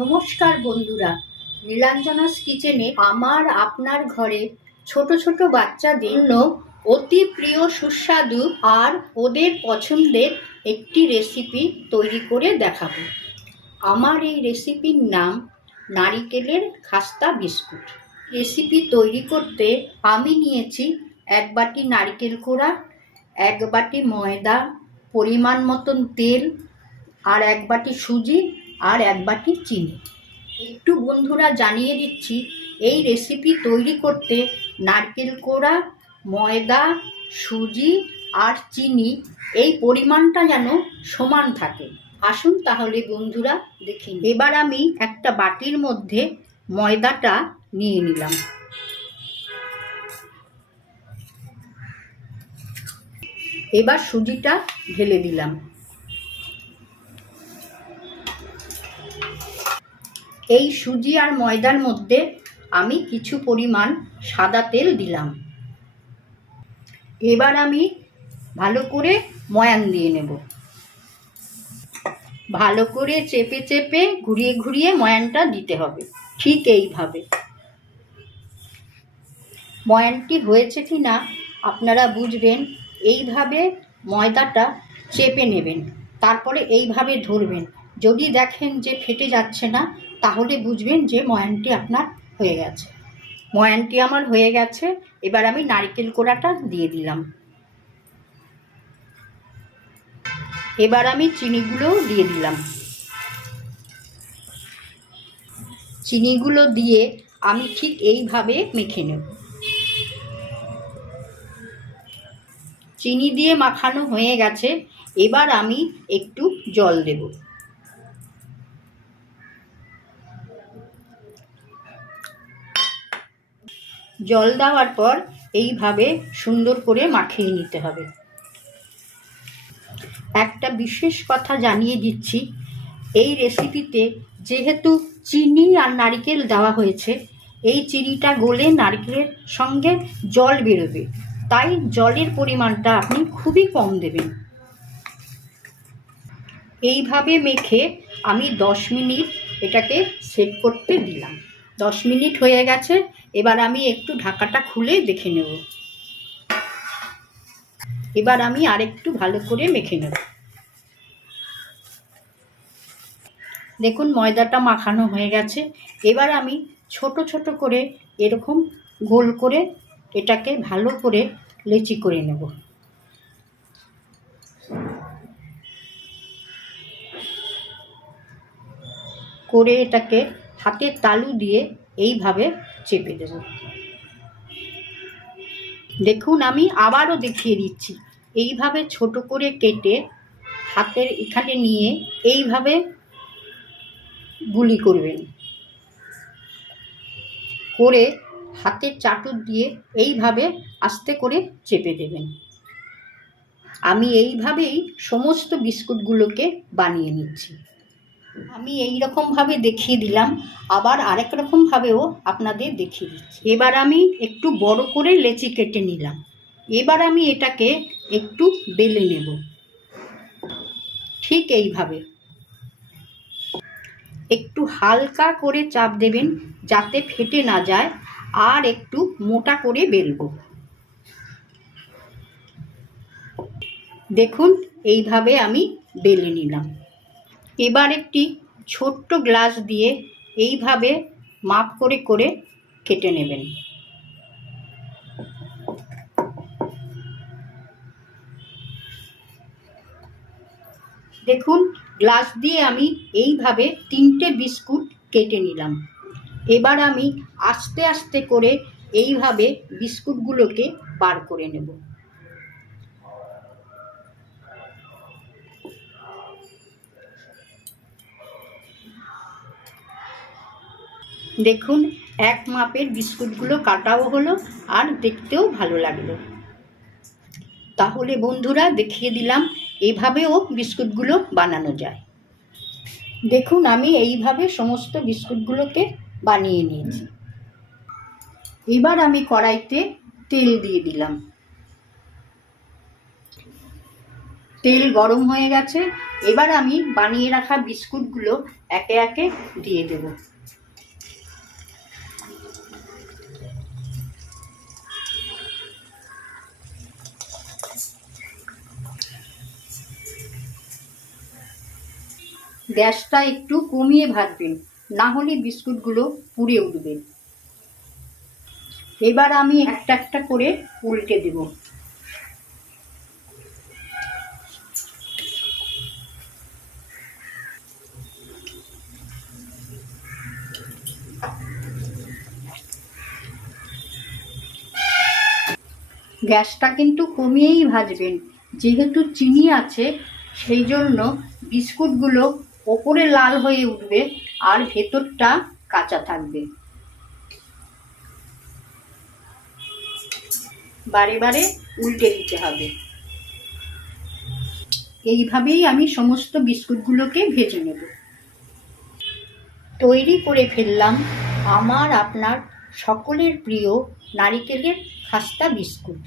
নমস্কার বন্ধুরা, নীলাঞ্জনাস কিচেনে আমার আপনার ঘরে ছোট ছোট বাচ্চাদের জন্য অতি প্রিয় সুস্বাদু আর ওদের পছন্দের একটি রেসিপি তৈরি করে দেখাবো। আমার এই রেসিপির নাম নারিকেলের খাস্তা বিস্কুট। রেসিপি তৈরি করতে আমি নিয়েছি 1 বাটি নারিকেল কোড়া, 1 বাটি ময়দা, পরিমাণ মতন তেল, আর 1 বাটি সুজি, আর 1 বাটি চিনি। একটু বন্ধুরা জানিয়ে দিচ্ছি, এই রেসিপি তৈরি করতে নারকেল কোড়া, ময়দা, সুজি আর চিনি এই পরিমাণটা যেন সমান থাকে। আসুন তাহলে বন্ধুরা দেখি। এবার আমি একটা বাটির মধ্যে ময়দাটা নিয়ে নিলাম। এবার সুজিটা ঢেলে দিলাম। এই সুজি আর ময়দার মধ্যে আমি কিছু পরিমাণ সাদা তেল দিলাম। এবার আমি ভালো করে ময়ান দিয়ে নেব। ভালো করে চেপে চেপে ঘুরিয়ে ঘুরিয়ে ময়ানটা দিতে হবে, ঠিক এইভাবে। ময়ানটি হয়েছে কি না আপনারা বুঝবেন এইভাবে ময়দাটা চেপে নেবেন, তারপরে এইভাবে ধরবেন। যদি দেখেন যে ফেটে যাচ্ছে না, তাহলে বুঝবেন যে ময়ানটি আপনার হয়ে গেছে। ময়ানটি আমার হয়ে গেছে। এবার আমি নারকেল কোড়াটা দিয়ে দিলাম। এবার আমি চিনিগুলোও দিয়ে দিলাম। চিনিগুলো দিয়ে আমি ঠিক এইভাবে মেখে নেব। চিনি দিয়ে মাখানো হয়ে গেছে। এবার আমি একটু জল দেব। জল দেওয়ার পর এইভাবে সুন্দর করে মাখিয়ে নিতে হবে। একটা বিশেষ কথা জানিয়ে দিচ্ছি, এই রেসিপিতে যেহেতু চিনি আর নারকেল দেওয়া হয়েছে, এই চিনিটা গলে নারকেলের সঙ্গে জল বেরোবে, তাই জলের পরিমাণটা আপনি খুবই কম দেবেন। এইভাবে মেখে আমি 10 মিনিট এটাকে সেট করতে দিলাম। 10 মিনিট হয়ে গেছে। এবার আমি একটু ঢাকাটা খুলে দেখে নেব। এবার আমি আরেকটু ভালো করে মেখে নেব। দেখুন ময়দাটা মাখানো হয়ে গেছে। এবার আমি ছোট ছোট করে এরকম গোল করে এটাকে ভালো করে লেচি করে নেব। করে এটাকে হাতের তালু দিয়ে এইভাবে চেপে দেব। দেখুন আমি আবারও দেখিয়ে দিচ্ছি। এইভাবে ছোট করে কেটে হাতের এখানে নিয়ে এইভাবে গুলি করবেন, করে হাতের চাটু দিয়ে এইভাবে আস্তে করে চেপে দেবেন। আমি এইভাবেই সমস্ত বিস্কুটগুলোকে বানিয়ে নিচ্ছি। আমি এই রকমভাবে দেখিয়ে দিলাম, আবার আরেক রকমভাবেও আপনাদের দেখিয়ে দিচ্ছি। এবার আমি একটু বড় করে লেচি কেটে নিলাম। এবার আমি এটাকে একটু বেলে নেব, ঠিক এইভাবে। একটু হালকা করে চাপ দেবেন যাতে ফেটে না যায়, আর একটু মোটা করে বেলবো। দেখুন এইভাবে আমি বেলে নিলাম। এবার একটি ছোট্ট গ্লাস দিয়ে এইভাবে মাপ করে করে কেটে নেবেন। দেখুন গ্লাস দিয়ে আমি এইভাবে 3টে বিস্কুট কেটে নিলাম। এবার আমি আস্তে আস্তে করে এইভাবে বিস্কুটগুলোকে বার করে নেব। দেখুন এক মাপের বিস্কুটগুলো কাটাও হলো, আর দেখতেও ভালো লাগলো। তাহলে বন্ধুরা দেখিয়ে দিলাম এভাবেও বিস্কুটগুলো বানানো যায়। দেখুন আমি এইভাবে সমস্ত বিস্কুটগুলোকে বানিয়ে নিয়েছি। এবার আমি কড়াইতে তেল দিয়ে দিলাম। তেল গরম হয়ে গেছে। এবার আমি বানিয়ে রাখা বিস্কুটগুলো একে একে দিয়ে দেব। গ্যাসটা একটু কমিয়ে ভাজবেন, না হলে বিস্কুটগুলো পুড়ে উঠবে। এবার আমি একটা একটা করে উল্টে দেব। গ্যাসটা কিন্তু কমিয়েই ভাজবেন, যেহেতু চিনি আছে সেই জন্য বিস্কুটগুলো ওপরে লাল হয়ে উঠবে আর ভেতরটা কাঁচা থাকবে। বারে বারে উল্টে দিতে হবে। এইভাবেই আমি সমস্ত বিস্কুটগুলোকে ভেজে নেব। তৈরি করে ফেললাম আমার আপনার সকলের প্রিয় নারিকেলের খাস্তা বিস্কুট।